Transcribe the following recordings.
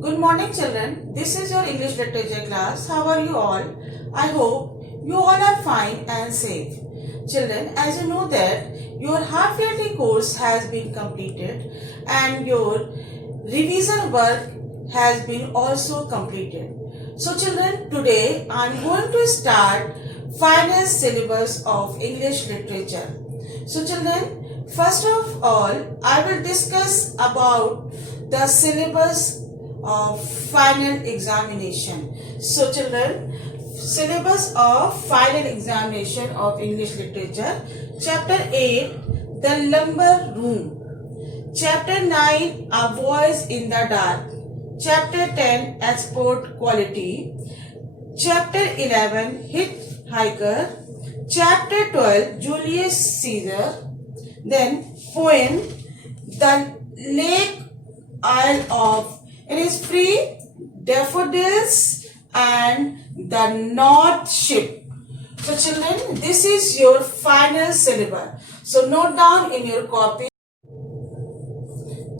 Good morning children, this is your English literature class. How are you all? I hope you all are fine and safe. Children, as you know that your half yearly course has been completed and your revision work has been also completed. So children, today I am going to start final syllabus of English literature. So children, first of all, I will discuss about the syllabus of final examination. So children, syllabus of final examination of English literature. Chapter 8, The Lumber Room. Chapter 9, A Voice in the Dark. Chapter 10, Export Quality. Chapter 11, Hitchhiker. Chapter 12, Julius Caesar. Then poem, The Lake Isle of Innisfree, Daffodils and the North Ship. So children, this is your final syllabus. So note down in your copy.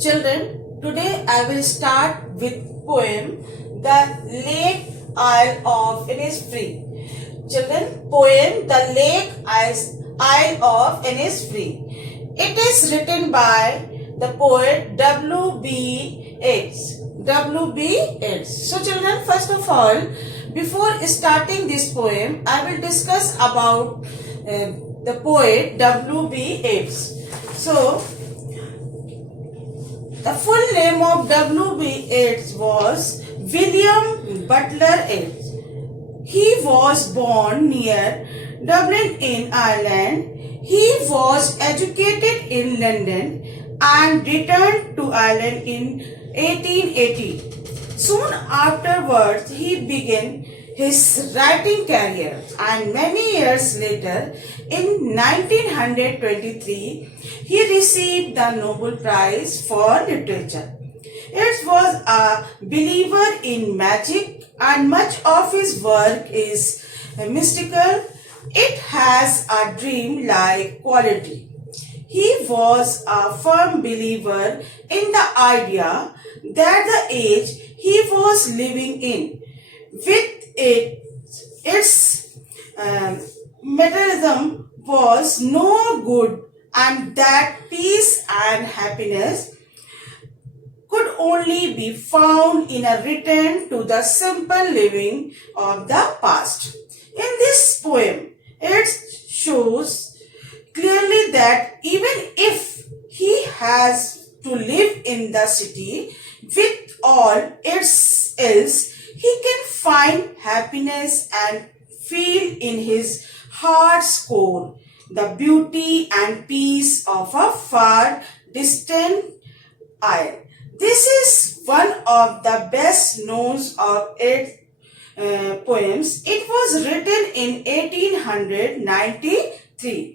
Children, today I will start with poem The Lake Isle of Innisfree. Children, poem The Lake Isle of Innisfree. It is written by the poet W.B. Yeats. W.B. Yeats. So children, first of all, before starting this poem, I will discuss about the poet W.B. Yeats. So, the full name of W.B. Yeats was William Butler Yeats. He was born near Dublin in Ireland. He was educated in London and returned to Ireland in 1880. Soon afterwards, he began his writing career, and many years later, in 1923, he received the Nobel Prize for Literature. Yeats was a believer in magic, and much of his work is mystical. It has a dream-like quality. He was a firm believer in the idea that the age he was living in, with its materialism, was no good, and that peace and happiness could only be found in a return to the simple living of the past. In this poem, it shows clearly that even if he has to live in the city with all its ills, he can find happiness and feel in his heart's core the beauty and peace of a far distant isle. This is one of the best known of its poems. It was written in 1893.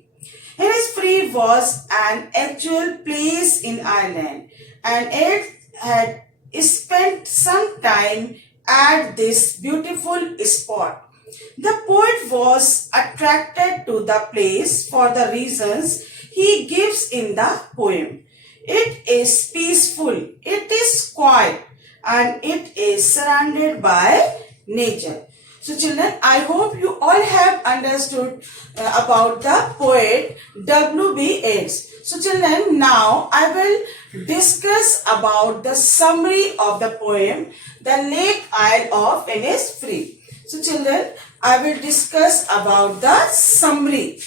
Innisfree was an actual place in Ireland, and it had spent some time at this beautiful spot. The poet was attracted to the place for the reasons he gives in the poem. It is peaceful, it is quiet, and it is surrounded by nature. So children, I hope you all have understood about the poet W.B. Yeats. So children, now I will discuss about the summary of the poem The Lake Isle of Innisfree. So children, I will discuss about the summary.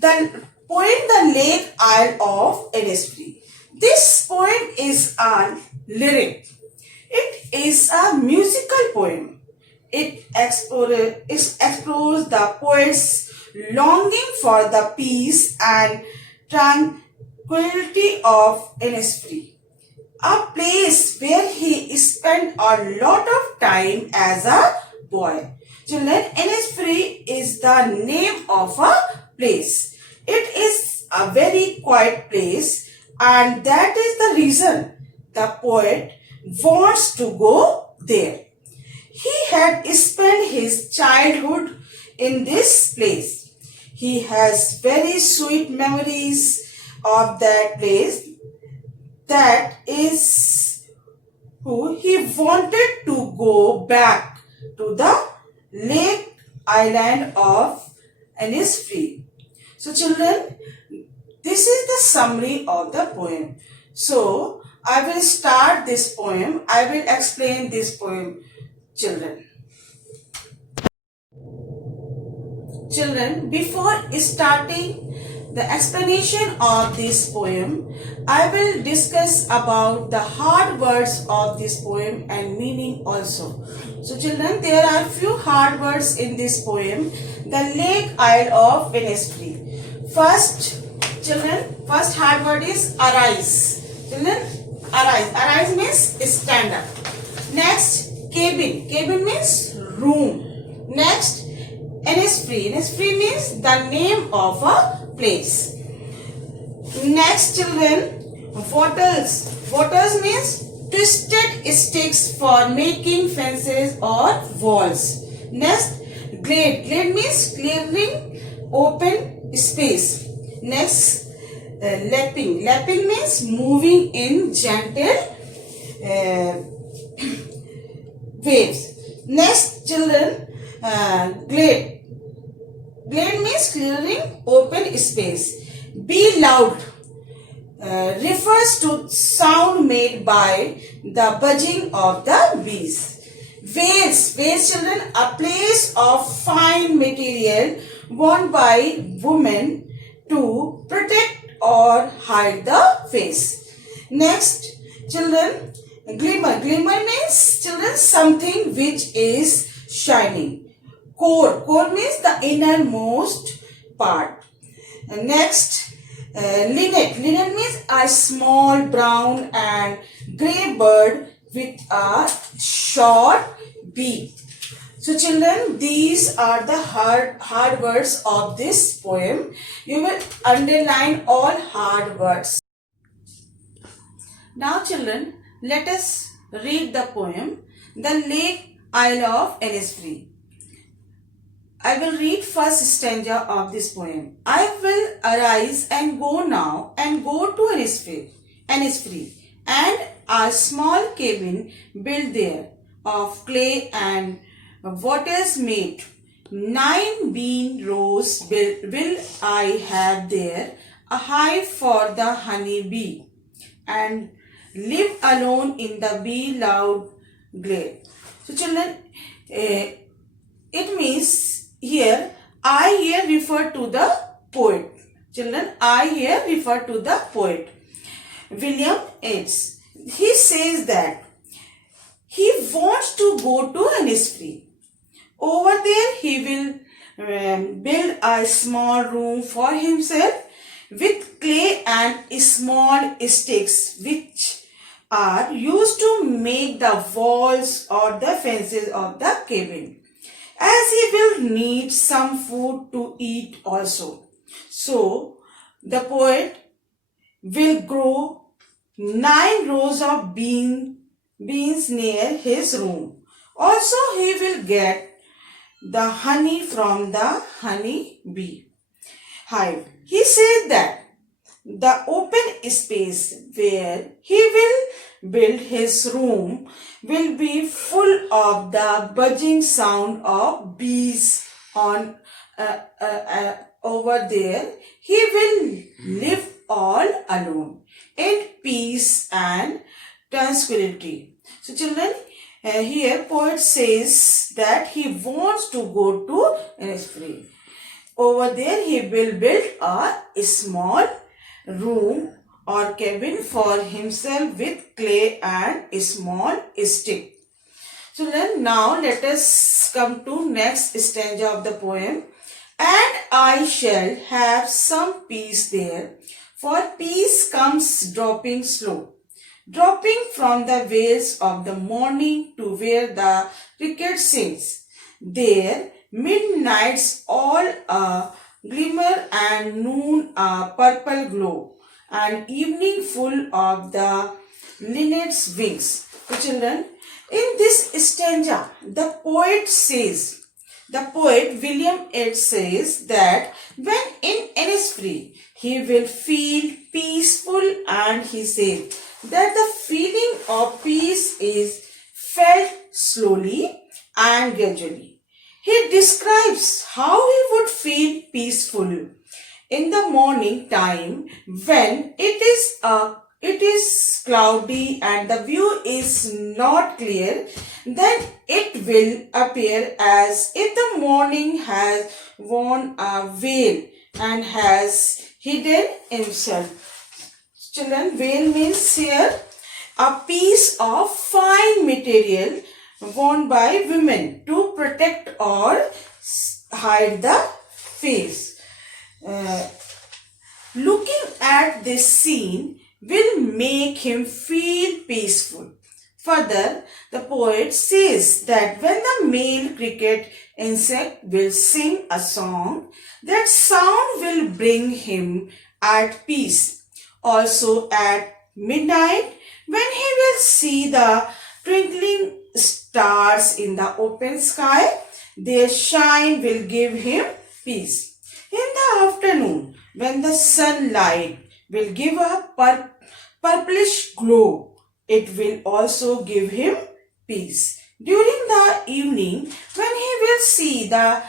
The poem The Lake Isle of Innisfree. This poem is a lyric. It is a musical poem. It explores the poet's longing for the peace and tranquility of Innisfree, a place where he spent a lot of time as a boy. Children, Innisfree is the name of a place. It is a very quiet place, and that is the reason the poet wants to go there. He had spent his childhood in this place. He has very sweet memories of that place. That is who he wanted to go back to the lake island of Innisfree. So children, this is the summary of the poem. So I will start this poem. I will explain this poem, children. Children, before starting the explanation of this poem, I will discuss about the hard words of this poem and meaning also. So children, there are few hard words in this poem. The Lake Isle of Innisfree. First, children, first hard word is arise. Children, arise. Arise means stand up. Next, cabin. Cabin means room. Next, Innisfree. Innisfree means the name of a place. Next, children, wattles. Wattles means twisted sticks for making fences or walls. Next, glade. Glade means clearing open space. Next, lapping. Lapping means moving in gentle waves. Next, children, glade. Glade means clearing open space. Be loud refers to sound made by the buzzing of the bees. Veils. Veils, children, a place of fine material worn by women to protect or hide the face. Next, children, glimmer. Glimmer means, children, something which is shining. Core. Core means the innermost part. Next, linnet. Linnet means a small brown and grey bird with a short beak. So children, these are the hard words of this poem. You will underline all hard words. Now children, let us read the poem, The Lake Isle of Innisfree. I will read first stanza of this poem. I will arise and go now and go to Innisfree, and a small cabin built there of clay and waters made. 9 bean rows will I have there, a hive for the honey bee, and live alone in the bee loud glade. So children, it means here, I here refer to the poet. Children, I here refer to the poet. William Yeats. He says that he wants to go to Innisfree. Over there, he will build a small room for himself with clay and small sticks which are used to make the walls or the fences of the cabin, as he will need some food to eat also. So, the poet will grow 9 rows of beans near his room. Also, he will get the honey from the honey bee hive. He said that the open space where he will build his room will be full of the buzzing sound of bees on over there. He will live all alone in peace and tranquility. So children, here poet says that he wants to go to Innisfree. Over there he will build a small room or cabin for himself with clay and a small stick. So then now let us come to next stanza of the poem. And I shall have some peace there, for peace comes dropping slow, dropping from the vales of the morning to where the cricket sings. There midnight's all a glimmer and noon a purple glow, and evening full of the linnet's wings. So children, in this stanza, the poet William Yeats says that when in Innisfree, he will feel peaceful, and he says that the feeling of peace is felt slowly and gradually. He describes how he would feel peaceful in the morning time when it is cloudy and the view is not clear. Then it will appear as if the morning has worn a veil and has hidden himself. Children, veil means here a piece of fine material worn by women to protect or hide the face. Looking at this scene will make him feel peaceful. Further, the poet says that when the male cricket insect will sing a song, that sound will bring him at peace. Also at midnight, when he will see the twinkling stars in the open sky, their shine will give him peace. In the afternoon, when the sunlight will give a purplish glow, it will also give him peace. During the evening, when he will see the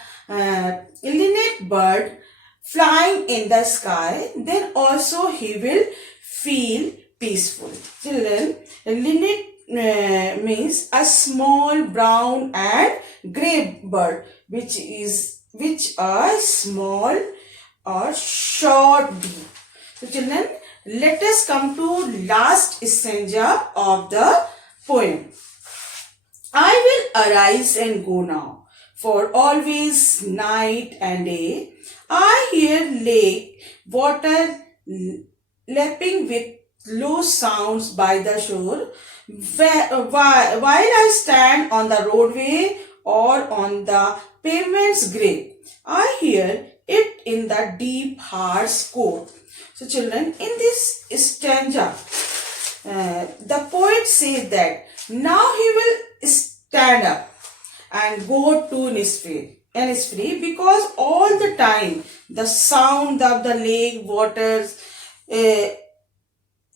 linnet bird flying in the sky, then also he will feel peaceful. Children, linnet means a small brown and grey bird which are small or short bee. So children, let us come to last stanza of the poem. I will arise and go now, for always night and day. I hear lake water lapping with low sounds by the shore. While I stand on the roadway or on the pavement's grave, I hear it in the deep heart's core. So children, in this stanza, the poet says that now he will stand up and go to Innisfree because all the time the sound of the lake waters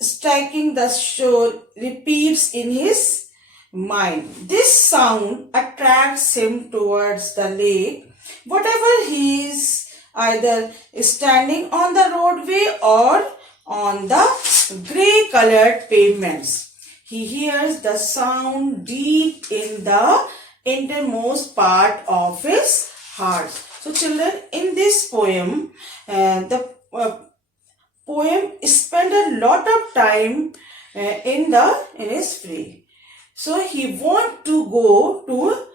striking the shore repeats in his mind. This sound attracts him towards the lake, whatever he is either standing on the roadway or on the grey colored pavements. He hears the sound deep in the innermost part of his heart. So children, in this poem, the poem spent a lot of time in Innisfree. So he want to go to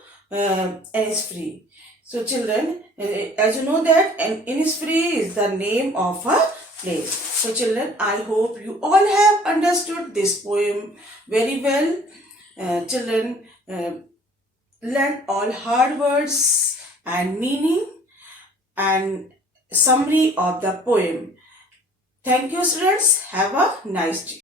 Innisfree. So children, as you know that Innisfree is the name of a place. So children, I hope you all have understood this poem very well. Children, learn all hard words and meaning and summary of the poem. Thank you, students. Have a nice day.